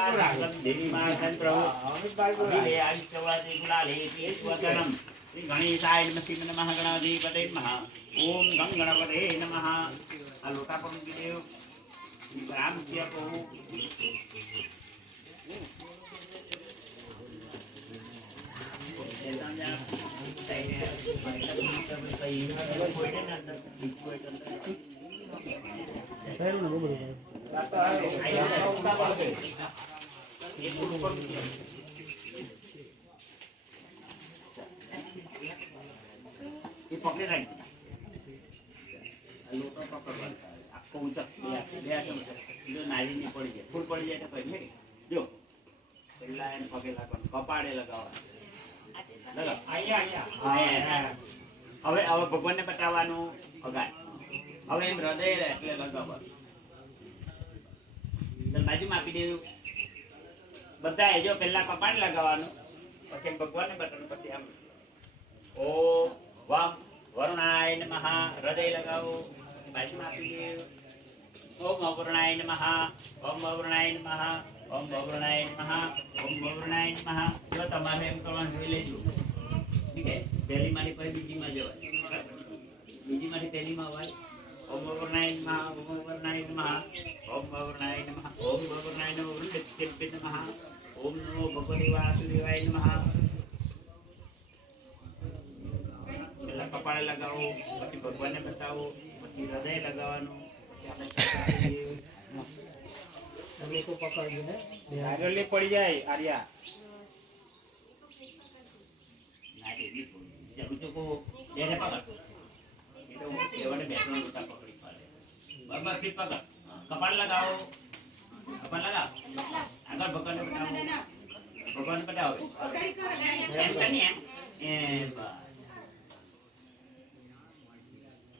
देवी महाराज प्रभु अभिले आदित्यवादी गुलाले स्वतरम श्री गणेशाय नमः श्री महागणाधिपते नमः ओम गं गणपते नमः आ लोटा पर मूकी देव राम किया प्रभु ये पकड़े रही लोटा पकड़ आपको ऊंचा ले आके जो नाली नहीं पड़ी है फूल पड़ी जाए तो कहीं जो पहला इन पकड़ेला कौन कपाड़े लगावा लगा आया आया હવે હવે ભગવાનને બતાવવાનું અગાય હવે એમ હૃદય એટલે લગાવવા તો બાજુમાં આપી દેવું બધા જો પહેલા કપાળ લગાવવાનું પછી ભગવાનને બતાવવાનું પછી આમ ઓ વામ વરુણાય નમઃ હૃદય લગાવો બાજુમાં આપી દેવું ઓમ અવરુણાય નમઃ ઓમ અવરુણાય નમઃ ઓમ અવરુણાય નમઃ ઓમ અવરુણાય નમઃ જો તમારે એમ કરવાનું જોઈ લેજો ठीक है पहली मारी पर बीजी में जवाय बीजी मारी पहली में आवाय ओम वरुणाय नमः ओम वरुणाय नमः ओम वरुणाय नमः ओम वरुणाय नमः वरुणदेवाय नमः ओम नमो भगवते वासुदेवाय नमः पहला कपाळे लगाओ પછી ભગવાનને બતાવો પછી હૃદય લગાવવાનું પછી આપણે લોકો પકડીને આગળ પડી જાય આર્યા जरूर को देने पकड़ ये तो देवाने बैठना लोटा पकड़ी पाले बाबा फिर पकड़ कपाल लगाओ कपाल लगा अगर भगवान ने बताओ भगवान ने बताओ ऐसा नहीं है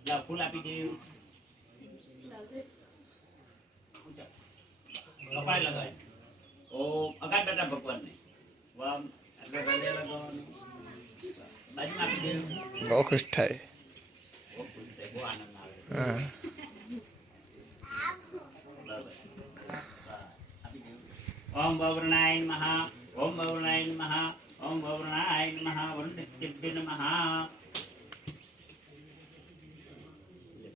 ला फूल आपी दे कपाल लगाए ओ अगर बेटा भगवान ने वह अगर हृदय लगाओ બહુ ખુશ થાય ઓમ વરુણાય નમઃ ઓમ વરુણાય નમઃ ઓમ વરુણાય નમઃ વરુણદેવાય નમઃ